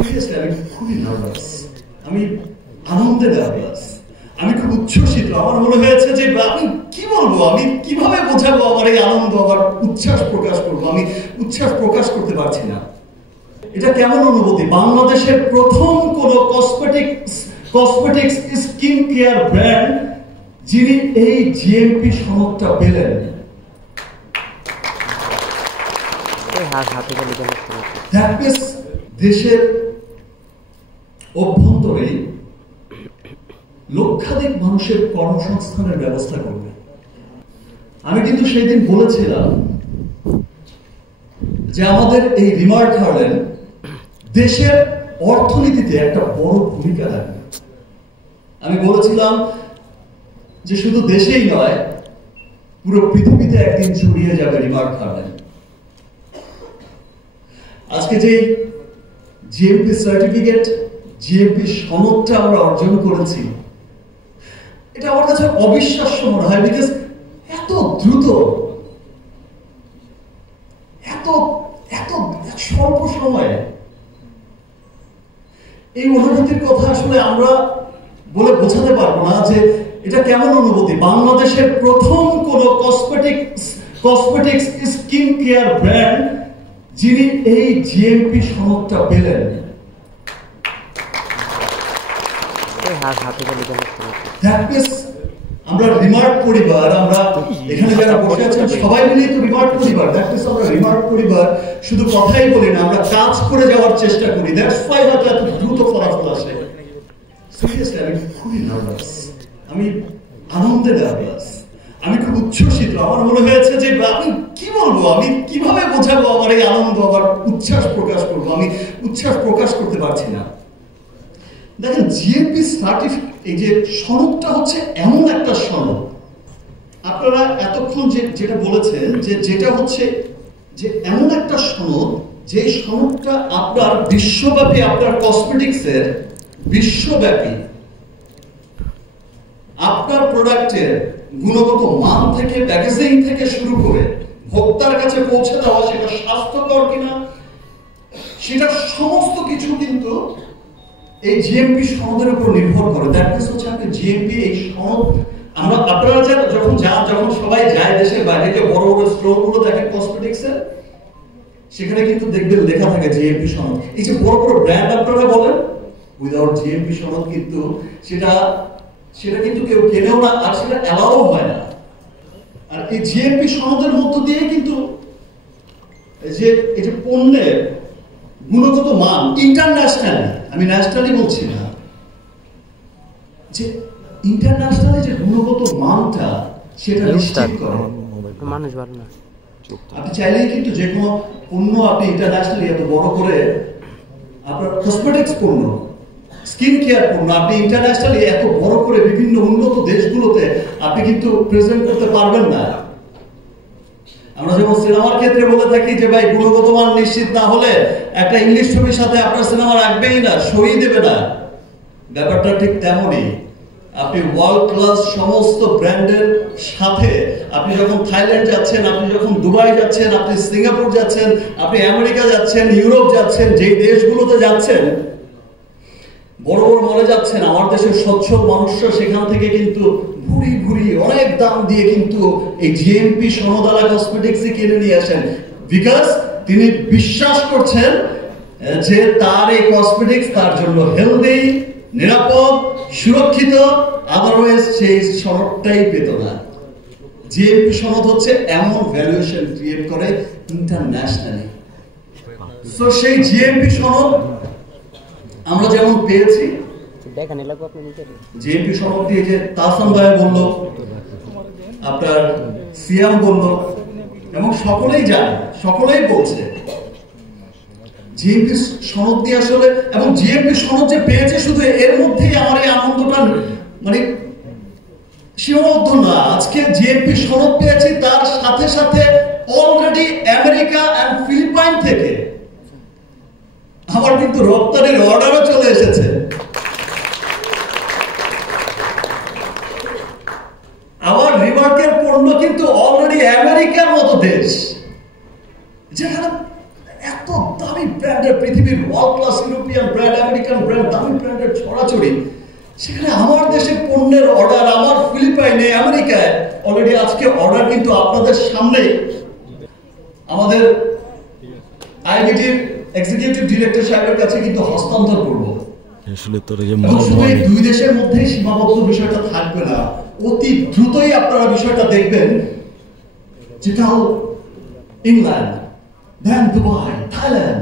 Seriously আমি খুবই nervous, আমি আনন্দে নার্ভাস, আমি খুব উচ্ছ্বসিত। আমার মনে হয়েছে যে আমি কি বলবো, আমি কিভাবে বোঝাবো আমার এই আনন্দ, আমার উচ্ছ্বাস প্রকাশ করবো, আমি উচ্ছ্বাস প্রকাশ করতে পারছি না। এটা কেমন অনুভূতি? বাংলাদেশের প্রথম কোন কসমেটিক্স স্কিন কেয়ার ব্র্যান্ড যিনি এই জিএমপি সনদটা পেলেন। দেশের অভ্যন্তরে লক্ষাধিক মানুষের কর্মসংস্থানের ব্যবস্থা করবে। আমি কিন্তু সেই দিন বলেছিলাম যে আমাদের এই রিমার্ক হার্লেন দেশের অর্থনীতিতে একটা বড় ভূমিকা রাখবে। আমি বলেছিলাম যে শুধু দেশেই নয়, পুরো পৃথিবীতে একদিন ছড়িয়ে যাবে রিমার্ক হার্লেন। আজকে যে জিএমপি সার্টিফিকেট, জিএমপি সনদটা আমরা অর্জন করেছি, এটা আমার কাছে অবিশ্বাস্য মনে হয়। বিকজ এত দ্রুত, এত এত স্বল্প সময়ে এই অনুভূতির কথা আসলে আমরা বলে বোঝাতে পারবো না যে এটা কেমন অনুভূতি। বাংলাদেশের প্রথম কোন কসমেটিক্স স্কিন কেয়ার ব্র্যান্ড যিনি এই জিএমপি সনদটা পেলেন। আমরা রিমার্ক পরিবার, আমরা এখানে যারা বসে আছেন সবাই মিলে তো রিমার্ক পরিবার। আমরা রিমার্ক পরিবার শুধু কথাই বলি না, আমরা কাজ করে যাওয়ার চেষ্টা করি। দ্যাটস হোয়াই হয়তো এত দ্রুত ফলাফল আসে। সিরিয়াসলি আমি খুবই নার্ভাস, আমি আনন্দে নার্ভাস, আমি খুব উচ্ছ্বসিত। আমার মনে হয়েছে যে আমি কি বলবো, আমি কিভাবে বোঝাবো আমার এই আনন্দ, আমার উচ্ছ্বাস প্রকাশ করবো, আমি উচ্ছ্বাস প্রকাশ করতে পারছি না। দেখেন, জিএমপি সার্টিফিকেট, এই যে সনদটা হচ্ছে এমন একটা সনদ, আপনারা এতক্ষণ যেটা বলেছেন যে যেটা হচ্ছে যে এমন একটা সনদ, যে সনদটা আপনার বিশ্বব্যাপী, আপনার কসমেটিক্সের বিশ্বব্যাপী আপনার প্রোডাক্টের গুণগত মান থেকে, প্যাকেজিং থেকে শুরু করে ভোক্তার কাছে পৌঁছে দেওয়া, সেটা স্বাস্থ্যকর কিনা, সেটা সমস্ত কিছু কিন্তু এই জিএমপি সনদের উপর নির্ভর করে। দ্যাট মিন্স হচ্ছে আপনি জিএমপি এই সনদ, আপনারা যখন সবাই যায় দেশের বাইরে, যে বড় বড় স্টোরগুলো দেখেন কসমেটিক্সের, সেখানে কিন্তু দেখবেন লেখা থাকে জিএমপি সনদ। এই যে বড় বড় ব্র্যান্ড আপনারা বলেন, উইদাউট জিএমপি সনদ কিন্তু সেটা কিন্তু কেউ কেনেও না, আর সেটা অ্যালাউ হয় না। আর এই জিএমপি সনদের মধ্য দিয়ে কিন্তু এই যে পণ্যের গুণগত মান ইন্টারন্যাশনালি, আমি ন্যাশনালি বলছি না, যে ইন্টারন্যাশনালি যে গুণগত মানটা সেটা নিশ্চিত করে মানুষ ভালো না। আপনি চাইলেই কিন্তু যে কোনো পণ্য আপনি ইন্টারন্যাশনালি এত বড় করে, আপনার কসমেটিক্স পণ্য, স্কিন কেয়ার পণ্য আপনি ইন্টারন্যাশনালি এত বড় করে বিভিন্ন উন্নত দেশগুলোতে আপনি কিন্তু প্রেজেন্ট করতে পারবেন না। আমরা যেমন সিনেমার ক্ষেত্রে বলে থাকি যে ভাই গুণগত মান নিশ্চিত না হলে একটা ইংলিশ ছবির সাথে আপনার সিনেমা রাখবেই না, সই দেবে না। ব্যাপারটা ঠিক তেমনই। আপনি ওয়ার্ল্ড ক্লাস সমস্ত ব্র্যান্ডের সাথে আপনি যখন থাইল্যান্ড যাচ্ছেন, আপনি যখন দুবাই যাচ্ছেন, আপনি সিঙ্গাপুর যাচ্ছেন, আপনি আমেরিকা যাচ্ছেন, ইউরোপ যাচ্ছেন, যেই দেশগুলোতে যাচ্ছেন, বড় বড় মলে যাচ্ছেন, আমার দেশের সচ্ছল মানুষরা সেখান থেকে কিন্তু ভুরি ভুরি অনেক দাম দিয়ে কিন্তু এই জিএমপি সনদালা কসমেটিক্স কিনে নিয়ে আসেন। বিকজ তিনি বিশ্বাস করছেন যে তার এই কসমেটিক্স তার জন্য হেলদি, নিরাপদ, সুরক্ষিত। আদারওয়াইজ সেই সনদটাই পেত না। জিএমপি সনদ হচ্ছে এমন ভ্যালুয়েশন ক্রিয়েট করে ইন্টারন্যাশনালি। সো সেই জিএমপি সনদ আমরা যেমন পেয়েছি, জিএমপি সনদ দিয়ে যে তাহসান ভাই বলল, আপনার সিয়াম বলল, এবং সকলেই জানে, সকলেই বলছে জিএমপি সনদ দিয়ে আসলে, এবং জিএমপি সনদ যে পেয়েছে শুধু এর মধ্যেই আমার এই আনন্দটা মানে সীমাবদ্ধ না। আজকে জিএমপি সনদ পেয়েছি, তার সাথে সাথে অলরেডি আমেরিকা এন্ড ফিলিপাইন থেকে আমার কিন্তু রপ্তানির অর্ডারও চলে এসেছে। আমার রিমার্কের পণ্য কিন্তু অলরেডি আমেরিকার মতো দেশ, যেখানে এত দামি ব্র্যান্ডের, পৃথিবীর world class European brand, American brand, দামি ব্র্যান্ডের ছড়াছড়ি, সেখানে আমার দেশে পণ্যের অর্ডার, আমার ফিলিপাইনে, আমেরিকায় অলরেডি আজকে অর্ডার কিন্তু আপনাদের সামনে আমাদের আইবিটির এক্সিকিউটিভ ডিরেক্টর সাহেবের কাছে কিন্তু হস্তান্তর করব। আসলে তোরা যে শুধু এই দুই দেশের মধ্যেই সীমাবদ্ধ বিষয়টা থাকবে না, অতি দ্রুতই আপনারা বিষয়টা দেখবেন যেটা ইংল্যান্ড, দেন দুবাই, থাইল্যান্ড,